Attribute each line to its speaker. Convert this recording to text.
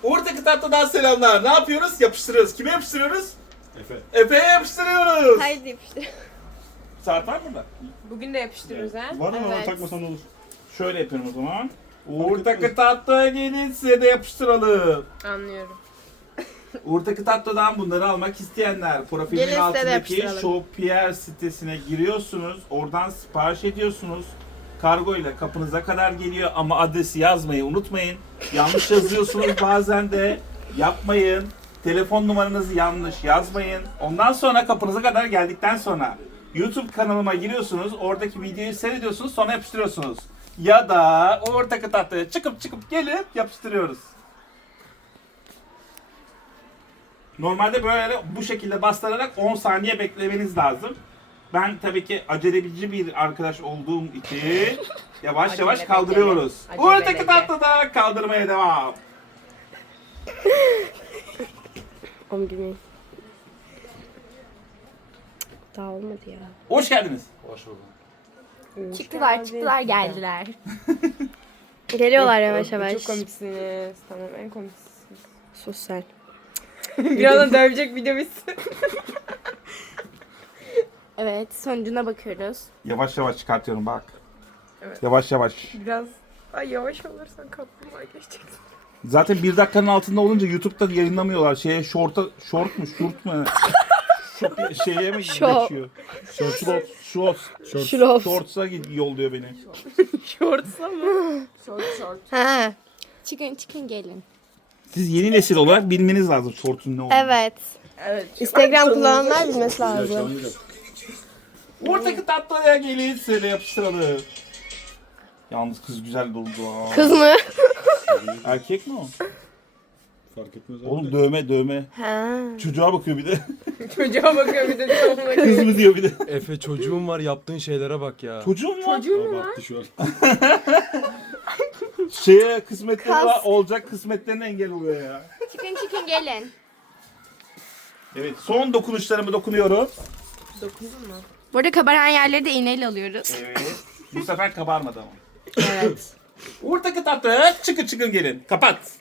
Speaker 1: Ortak tatlıdan selamlar. Ne yapıyoruz? Yapıştırıyoruz. Kime yapıştırıyoruz?
Speaker 2: Efe.
Speaker 1: Efe'ye yapıştırıyoruz.
Speaker 3: Haydi yapıştır.
Speaker 1: Saat var mı burada?
Speaker 3: Bugün de yapıştırıyoruz ha.
Speaker 2: Var ama
Speaker 3: Evet.
Speaker 2: takmasan olur.
Speaker 1: Şöyle yapıyorum o zaman. Ortak tatlı gelin size de yapıştıralım.
Speaker 3: Anlıyorum.
Speaker 1: Ortak tatlıdan bunları almak isteyenler profilin
Speaker 3: Gelin size de
Speaker 1: altındaki
Speaker 3: yapıştıralım.
Speaker 1: Shopier sitesine giriyorsunuz. Oradan sipariş ediyorsunuz. Kargo ile kapınıza kadar geliyor ama adresi yazmayı unutmayın. Yanlış yazıyorsunuz bazen de. Yapmayın. Telefon numaranızı yanlış yazmayın. Ondan sonra kapınıza kadar geldikten sonra YouTube kanalıma giriyorsunuz. Oradaki videoyu seyrediyorsunuz. Sonra yapıştırıyorsunuz. Ya da ortak tatlıya çıkıp gelip yapıştırıyoruz. Normalde böyle bu şekilde bastırarak 10 saniye beklemeniz lazım. Ben tabii ki aceleci bir arkadaş olduğum için yavaş yavaş
Speaker 3: Acele,
Speaker 1: kaldırıyoruz.
Speaker 3: acele.
Speaker 1: Ortak
Speaker 3: Acele.
Speaker 1: tatlıda kaldırmaya devam.
Speaker 3: Om gibi. Daha olmadı ya.
Speaker 1: Hoş geldiniz.
Speaker 2: Hoş bulduk.
Speaker 4: Çıktılar geldiler.
Speaker 3: Geliyorlar yavaş yavaş.
Speaker 5: Çok komiksiniz. Tamam en komiksiniz.
Speaker 3: Sus sen.
Speaker 5: Birazdan dövecek video bitsin.
Speaker 4: Evet sonucuna bakıyoruz.
Speaker 1: Yavaş yavaş çıkartıyorum bak.
Speaker 5: Evet.
Speaker 1: Yavaş yavaş.
Speaker 5: Biraz yavaş olursan kaplumbağa geçeceksin.
Speaker 1: Zaten 1 dakikanın altında olunca YouTube'da yayınlamıyorlar. Short mu? Şeye mi
Speaker 3: Short.
Speaker 1: geçiyor? Shorts.
Speaker 3: Şulof.
Speaker 1: Shorts'a yolluyor beni.
Speaker 5: Shorts'a mı?
Speaker 3: Ha.
Speaker 4: Çıkın gelin.
Speaker 1: Siz yeni nesil olarak bilmeniz lazım short'un ne olduğunu.
Speaker 3: Evet.
Speaker 5: Evet.
Speaker 3: Instagram kullananlar bilmesi lazım.
Speaker 1: Ortak tatlıya gelin size de yapıştıralım. Yalnız kız güzel doldu ha.
Speaker 3: Kız mı?
Speaker 1: Erkek mi o?
Speaker 2: Fark etmez abi.
Speaker 1: Oğlum dövme.
Speaker 3: Ha.
Speaker 1: Çocuğa bakıyor bir de.
Speaker 5: Çocuğa bakıyor bir de diyor.
Speaker 1: Kız mı diyor bir de.
Speaker 6: Efe çocuğum var yaptığın şeylere bak ya.
Speaker 1: Çocuğum mu?
Speaker 5: Çocuğu mu?
Speaker 2: Abarttı şu an.
Speaker 1: Kısmetleri
Speaker 3: Kas.
Speaker 1: var, olacak kısmetlerine engel oluyor ya.
Speaker 4: Çıkın gelin.
Speaker 1: Evet, son dokunuşlarımı dokunuyorum.
Speaker 4: Bu arada kabaran yerleri de iğneyle alıyoruz.
Speaker 1: Evet. Bu sefer kabarmadı ama.
Speaker 3: Evet.
Speaker 1: Ortak tatlı çıkın gelin. Kapat.